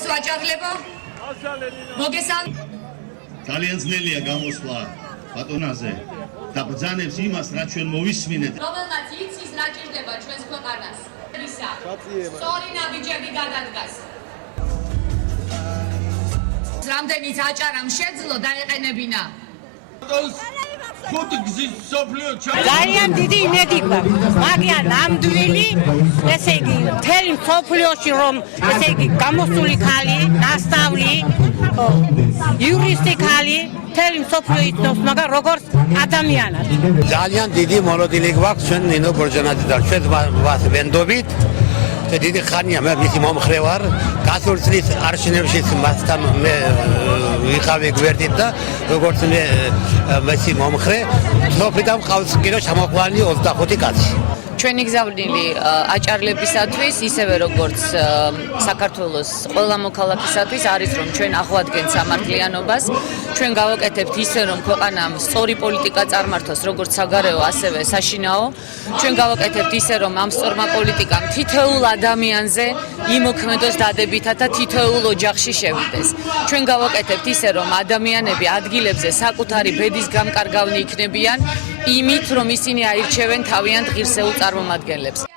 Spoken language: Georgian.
ფასო აჭარლებო? მოგესალ. ძალიან ძნელია გამოსვლა ბატონაზე და ბრძანებს იმას, რაც ჩვენ მოვისმინეთ. რომელმაც იცის რა ჭირდება ჩვენს ქვეყანას. სწორი ნაბიჯები გადადგას. რამდენიც აჭარამ შეძლო დაეყენებინა. ძალიან დიდი იმედი გვაქვს, მაგრამ ნამდვილი, ესე იგი, მთელი მსოფლიოში რომ ესე იგი გამოსული ხალი, ნასწავლი, იურისტი ხალი, მთელი მსოფლიო იცნობს, მაგრამ როგორც ადამიანად. ძალიან დიდი მოლოდინი გვაქვს ჩვენ ნინო გორჯანაძე და ჩვენ მას ვენდობით. დიდი ხანია მე მისი მომხრე ვარ. გასული წლის არშინებშიც მასთან მე ვიყავი გვერდით და როგორც მე მისი მომხრე, სოფლიდან მყავს კიდე ჩამოყვანილი 25 კაცი. ჩვენი გზავნილი აჭარლებისათვის, ისევე როგორც საქართველოს ყველა მოქალაქისათვის არის, რომ ჩვენ აღვადგენთ სამართლიანობას, ჩვენ გავაკეთებთ ისე, რომ ქვეყანამ სწორი პოლიტიკა წარმართოს, როგორც საგარეო, ასევე საშინაო. ჩვენ გავაკეთებთ ისე, რომ ამ სწორმა პოლიტიკამ თითოეულ ადამიანზე იმოქმედოს დადებითად და თითოეულ ოჯახში შევიდეს. ჩვენ გავაკეთებთ ისე, რომ ადამიანები ადგილებზე საკუთარი ბედის გამკარგავნი იქნებიან, იმით, რომ ისინი აირჩევენ თავიანთ ღირსეულ წარმომადგენლებს.